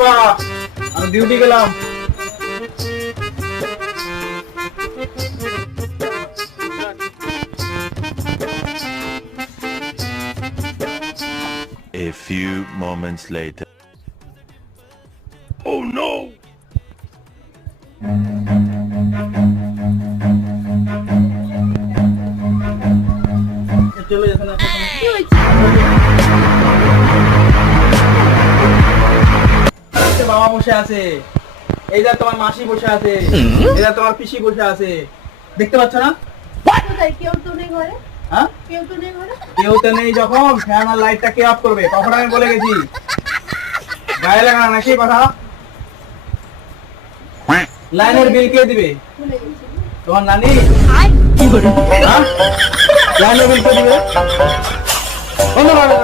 বা আমি ডিউটি গেলাম। A few moments later. Oh no! চলে যেতে না কি হয়েছে? বাবা বসে আছে, এই যে তোমার মাসি বসে আছে, এই যে তোমার পিসি বসে আছে, দেখতে পাচ্ছ না? কোথায়? কেউ তো নেই ঘরে। হ্যাঁ, কেউ তো নেই ঘরে। কেউ তো নেই যখন ফ্যান আর লাইটটা কে অফ করবে? তখন আমি বলে গেছি, গায়ে লাগা না নাকি কথা? লাইনের বিল কে দিবে? ভুলে গেছি। তোমার নানি? হ্যাঁ? লাইনের বিল কে দিবে? বন্ধ করো।